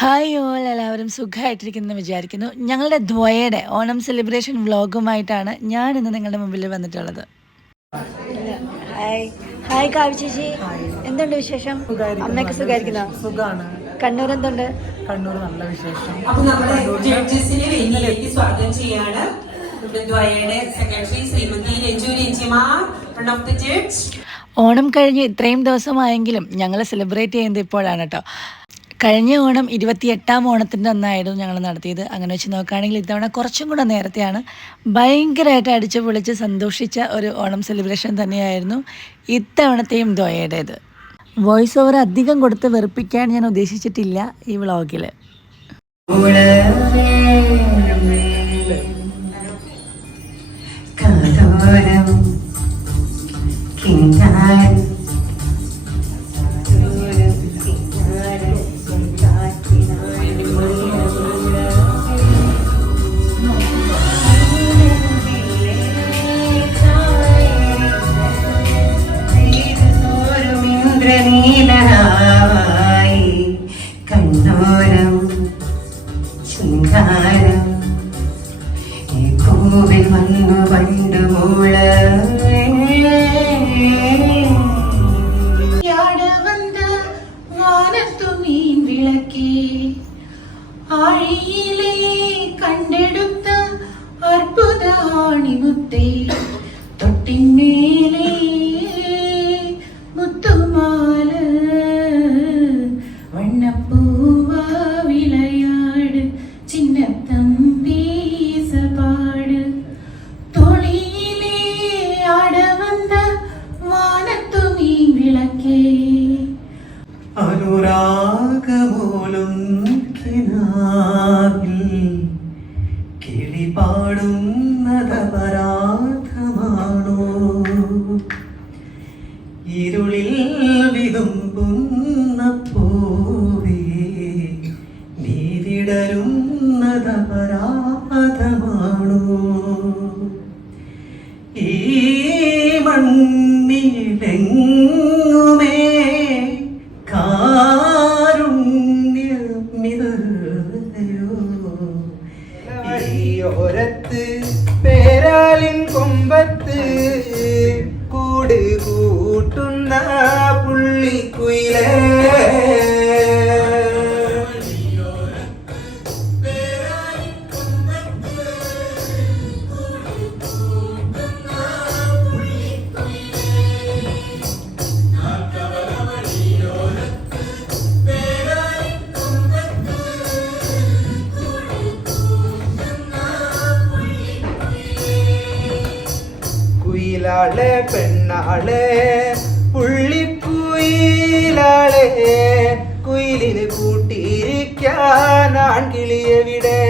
Hi all എല്ലാവരും സുഖമായിട്ടിരിക്കുന്നു വിചാരിക്കുന്നു. ഞങ്ങളുടെ ദ്വയയുടെ ഓണം സെലിബ്രേഷൻ വ്ളോഗുമായിട്ടാണ് ഞാൻ ഇന്ന് നിങ്ങളുടെ മുമ്പിൽ വന്നിട്ടുള്ളത്. ഹായ്. ഹായ് കാവ്യ ചേച്ചി എന്തുണ്ട് വിശേഷം? അമ്മയൊക്കെ സുഖമായിരിക്കുന്ന? സുഖാണ്. കണ്ണൂർ എന്തുണ്ട്? കണ്ണൂർ നല്ല വിശേഷം. സ്വാഗതം ചെയ്യാണ്. നമ്മുടെ ദ്വയയുടെ secretary Shrimati Ranju Ranjimar one of the judge Onam കഴിഞ്ഞ് ഇത്രയും ദിവസമായെങ്കിലും ഞങ്ങൾ സെലിബ്രേറ്റ് ചെയ്യുന്നത് ഇപ്പോഴാണ് കേട്ടോ. കഴിഞ്ഞ ഓണം ഇരുപത്തിയെട്ടാം ഓണത്തിന്റെ അന്നായിരുന്നു ഞങ്ങൾ നടത്തിയത്. അങ്ങനെ വെച്ച് നോക്കുകയാണെങ്കിൽ ഇത്തവണ കുറച്ചും കൂടെ നേരത്തെയാണ് ഭയങ്കരമായിട്ട് അടിച്ച് പൊളിച്ച് സന്തോഷിച്ച ഒരു ഓണം സെലിബ്രേഷൻ തന്നെയായിരുന്നു ഇത്തവണത്തെയും ദ്വയയുടേത്. വോയിസ് ഓവർ അധികം കൊടുത്ത് വെറുപ്പിക്കാൻ ഞാൻ ഉദ്ദേശിച്ചിട്ടില്ല ഈ വ്ളോഗിൽ ഇന്ദ്രനീലനായി കണ്ണോരം ശൃംഗാരം. ഈ പൂവിൽ വന്നു പണ്ട് മൂള. ആഴിയിലെ കണ്ടെടുത്ത അർബുദ ആണിമുത്തേ. തൊട്ടിന്മേലെ പേരാലിൻ കൊമ്പത്ത് കൂട് കൂട്ടുന്ന പുള്ളിക്കുയിലേ കുയിലാളെ പെണ്ണാളെ പുള്ളിക്കുയിലാളെ കുയിലിന് കൂട്ടിയിരിക്കാൻ ആൺകിളിയെവിടെ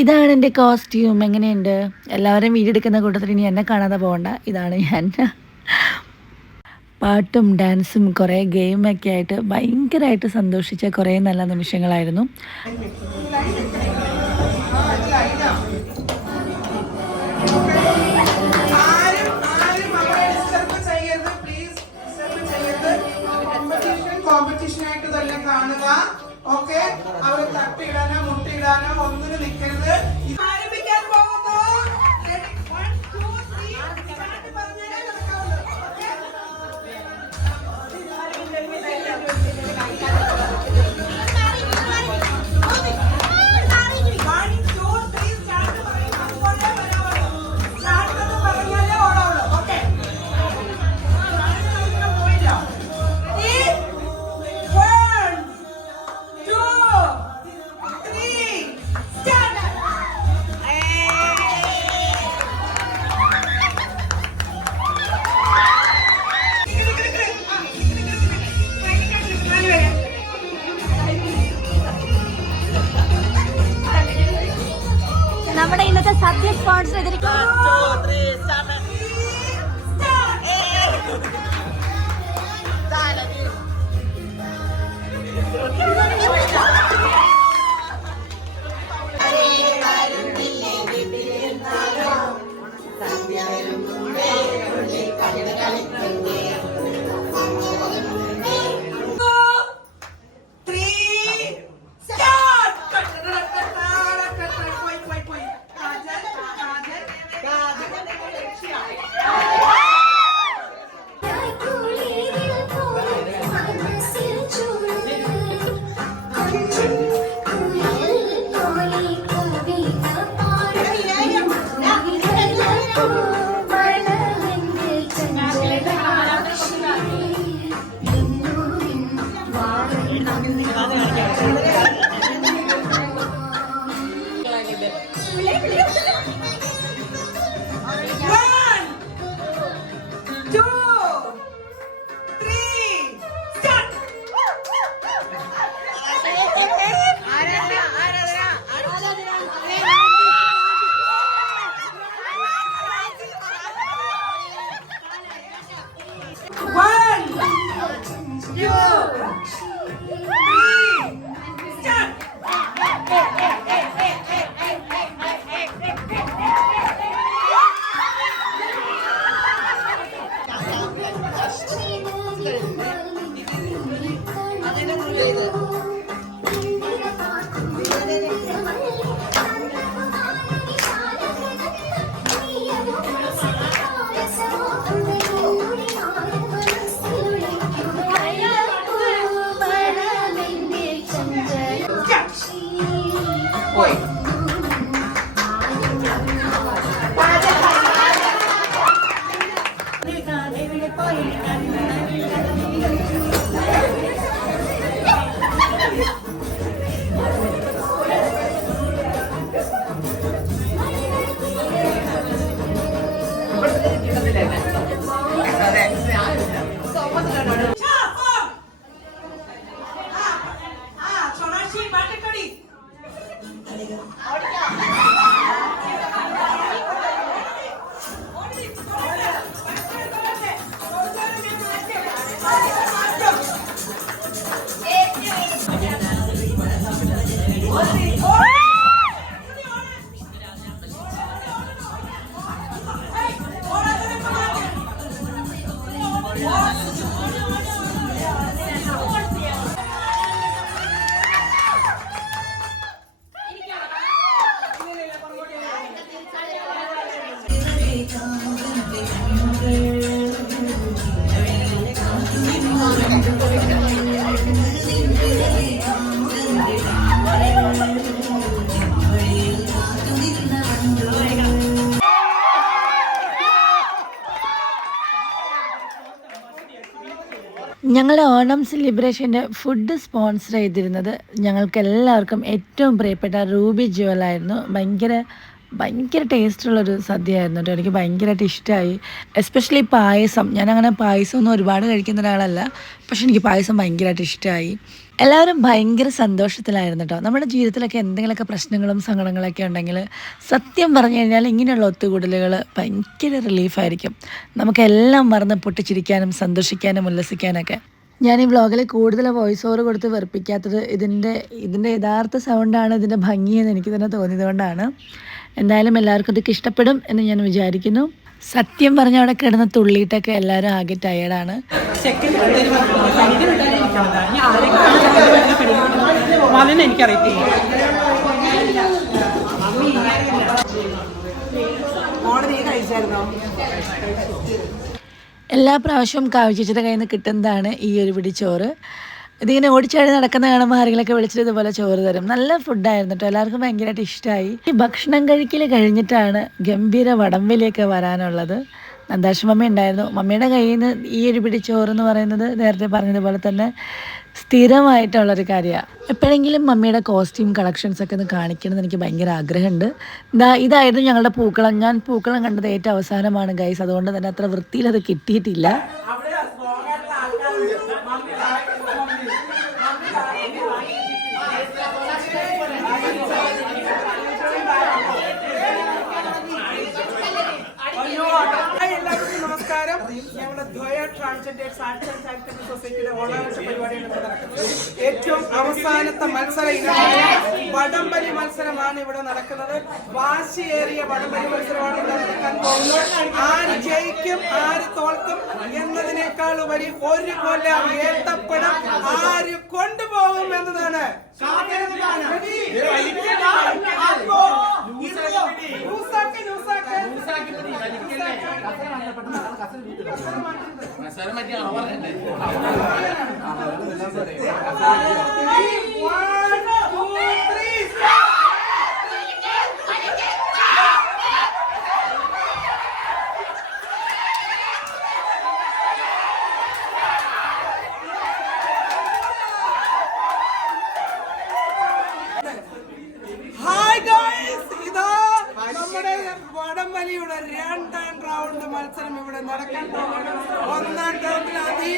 ഇതാണ് എന്റെ കോസ്റ്റ്യൂം എങ്ങനെയുണ്ട്? എല്ലാവരും വീഡിയോ എടുക്കുന്ന കൂട്ടത്തിൽ ഇനി എന്നെ കാണാതെ പോകണ്ട. ഇതാണ് ഞാൻ. പാട്ടും ഡാൻസും കുറേ ഗെയിമൊക്കെ ആയിട്ട് ഭയങ്കരമായിട്ട് സന്തോഷിച്ച കുറേ നല്ല നിമിഷങ്ങളായിരുന്നു. Clip cards na. One, two, three, seven. ഞങ്ങളുടെ ഓണം സെലിബ്രേഷന്റെ ഫുഡ് സ്പോൺസർ ചെയ്തിരുന്നത് ഞങ്ങൾക്ക് എല്ലാവർക്കും ഏറ്റവും പ്രിയപ്പെട്ട റൂബി ജുവലായിരുന്നു ഭയങ്കര ഭയങ്കര ടേസ്റ്റുള്ളൊരു സദ്യയായിരുന്നു കേട്ടോ. എനിക്ക് ഭയങ്കരമായിട്ട് ഇഷ്ടമായി എസ്പെഷ്യലി പായസം. ഞാനങ്ങനെ പായസം ഒന്നും ഒരുപാട് കഴിക്കുന്ന ഒരാളല്ല. പക്ഷെ എനിക്ക് പായസം ഭയങ്കരമായിട്ട് ഇഷ്ടമായി എല്ലാവരും ഭയങ്കര സന്തോഷത്തിലായിരുന്നു കേട്ടോ. നമ്മുടെ ജീവിതത്തിലൊക്കെ എന്തെങ്കിലുമൊക്കെ പ്രശ്നങ്ങളും സങ്കടങ്ങളൊക്കെ ഉണ്ടെങ്കിൽ സത്യം പറഞ്ഞു കഴിഞ്ഞാൽ ഇങ്ങനെയുള്ള ഒത്തുകൂടലുകൾ ഭയങ്കര റിലീഫായിരിക്കും നമുക്കെല്ലാം മറന്ന് പൊട്ടിച്ചിരിക്കാനും സന്തോഷിക്കാനും ഉല്ലസിക്കാനൊക്കെ. ഞാൻ ഈ വ്ളോഗിൽ കൂടുതൽ വോയിസ് ഓവർ കൊടുത്ത് വെറുപ്പിക്കാത്തത് ഇതിന്റെ ഇതിന്റെ യഥാർത്ഥ സൗണ്ടാണ് ഇതിന്റെ ഭംഗിയെന്ന് എനിക്ക് തന്നെ തോന്നിയതുകൊണ്ടാണ് എന്തായാലും എല്ലാവർക്കും ഇതൊക്കെ ഇഷ്ടപ്പെടും എന്ന് ഞാൻ വിചാരിക്കുന്നു. സത്യം പറഞ്ഞ അവിടെ കിടന്ന് തുള്ളിയിട്ടൊക്കെ എല്ലാവരും ആകെ ടയേർഡാണ് എനിക്കറിയത്തില്ല എല്ലാ പ്രാവശ്യവും കാവിച്ചിയുടെ കയ്യിൽ നിന്ന് കിട്ടുന്നതാണ് ഈ ഒരു പിടി ചോറ് ഇതിങ്ങനെ ഓടിച്ചാടി നടക്കുന്ന കാണുമ്പോൾ ആരെങ്കിലൊക്കെ വിളിച്ചിട്ട് ഇതുപോലെ ചോറ് തരും. നല്ല ഫുഡായിരുന്നു കേട്ടോ എല്ലാവർക്കും ഭയങ്കരമായിട്ട് ഇഷ്ടമായി ഈ ഭക്ഷണം കഴിക്കൽ കഴിഞ്ഞിട്ടാണ് ഗംഭീര വടംവലിയൊക്കെ വരാനുള്ളത്. നന്ദാശ് മമ്മി ഉണ്ടായിരുന്നു. മമ്മിയുടെ കയ്യിൽ നിന്ന് ഈ ഒരു പിടി ചോറ് എന്ന് പറയുന്നത് നേരത്തെ പറഞ്ഞതുപോലെ തന്നെ സ്ഥിരമായിട്ടുള്ളൊരു കാര്യമാണ് എപ്പോഴെങ്കിലും മമ്മിയുടെ കോസ്റ്റ്യൂം കളക്ഷൻസ് ഒക്കെ ഒന്ന് കാണിക്കണമെന്ന് എനിക്ക് ഭയങ്കര ആഗ്രഹമുണ്ട്. ഇതാ ഇതായിരുന്നു ഞങ്ങളുടെ പൂക്കളം. ഞാൻ പൂക്കളം കണ്ടത് ഏറ്റവും അവസാനമാണ് ഗൈസ് അതുകൊണ്ട് തന്നെ അത്ര വൃത്തിയിൽ അത് കിട്ടിയിട്ടില്ല. ട്രാൻസ്ജെൻഡേഴ്സ് ആർട്സ് ആൻഡ് ചാരിറ്റബിൾ സൊസൈറ്റിയുടെ ഓണാഘോഷ പരിപാടിയാണ് ഇവിടെ നടക്കുന്നത്. ഏറ്റവും അവസാനത്തെ മത്സര ഇനമായ വടംവലി മത്സരമാണ് ഇവിടെ നടക്കുന്നത്. വാശിയേറിയ വടംവലി മത്സരമാണ് ഇവിടെ നടക്കാൻ പോകുന്നത് ആര് ജയിക്കും ആര് തോൽക്കും എന്നതിനേക്കാൾ ഉപരി ഒരു കൊല്ലം ഏത്തപ്പഴം ആര് കൊണ്ടുപോകും എന്നതാണ്? അപ്പോ ഇത് മത്സരം ഇവിടെ നടക്കാൻ പോകുന്നു ഒന്നാം ടേമിൽ അതി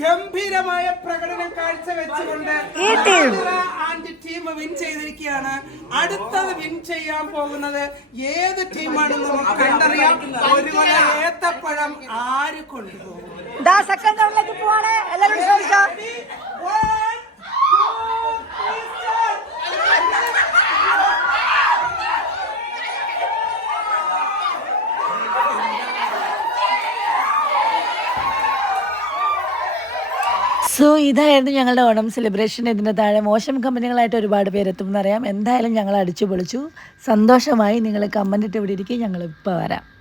ഗംഭീരമായ പ്രകടനം കാഴ്ചവെച്ചുകൊണ്ട് ആൻഡ് ടീം വിൻ ചെയ്തിരിക്കുകയാണ്. അടുത്തത് വിൻ ചെയ്യാൻ പോകുന്നത് ഏത് ടീമാണെന്ന് നമുക്ക് കണ്ടറിയാം. ഒരു ഏത്തപ്പഴം ആര് കൊണ്ടുപോകും? സെക്കൻഡ് റൗണ്ടിലേക്ക് പോവാണ്. എല്ലാവരും സോ ഇതായിരുന്നു ഞങ്ങളുടെ ഓണം സെലിബ്രേഷൻ ഇതിന്റെ താഴെ മോശം കമ്പനികളായിട്ട് ഒരുപാട് പേരെത്തും എന്നറിയാം. എന്തായാലും ഞങ്ങൾ അടിച്ചു പൊളിച്ചു സന്തോഷമായി നിങ്ങൾ കമന്റ് ഇട്ട് ഇവിടെ ഇരിക്കും. ഞങ്ങൾ ഇപ്പോൾ വരാം.